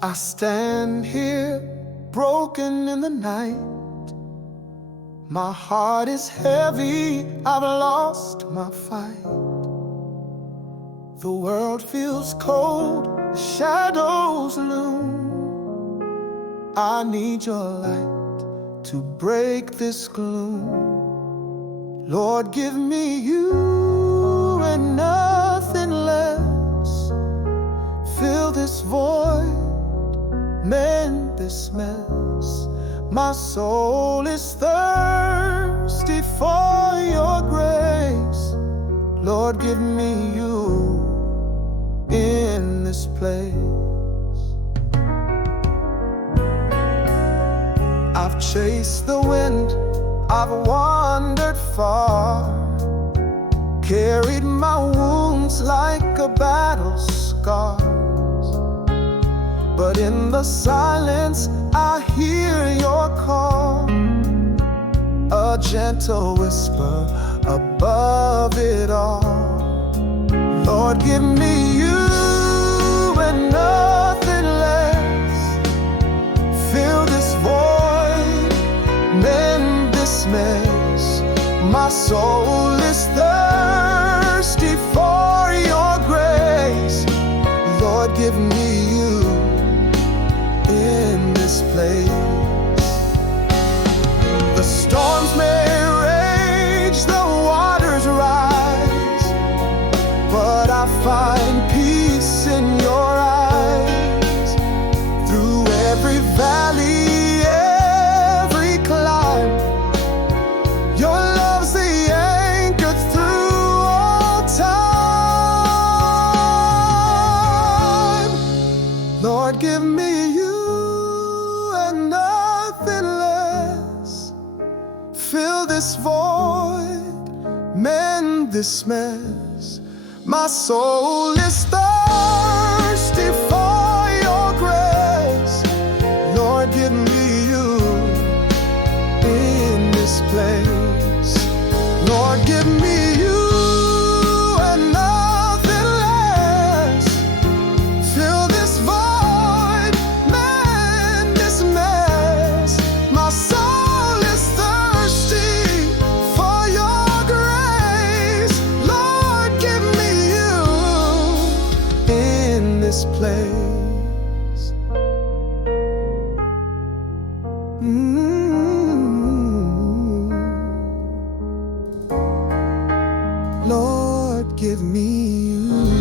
I stand here broken in the night. My heart is heavy, I've lost my fight. The world feels cold, the shadows loom. I need your light to break this gloom. Lord, give me you and nothing less. Fill this void, mend this mess. My soul is thirsty for your grace. Lord, give me you in this place. I've chased the wind, I've wandered far, carried my wounds like a battle scar. But in the silence I hear your call, a gentle whisper above it all. Lord, give me you and nothing less. Fill this void, mend this mess. My soul is thirsty for your grace. Lord, give me you in this place. The storms may rage, the waters rise, but I find peace in your eyes. Through every valley, every climb, your love's the anchor through all time. Lord, give me you and nothing less. Fill this void, mend this mess. My soul is thirsty for your grace. Lord, give me you in this place. Lord, give me you and nothing less. Fill this void, mend this mess. My soul is thirsty for your grace. Lord, give me you in this place. Lord, give me you.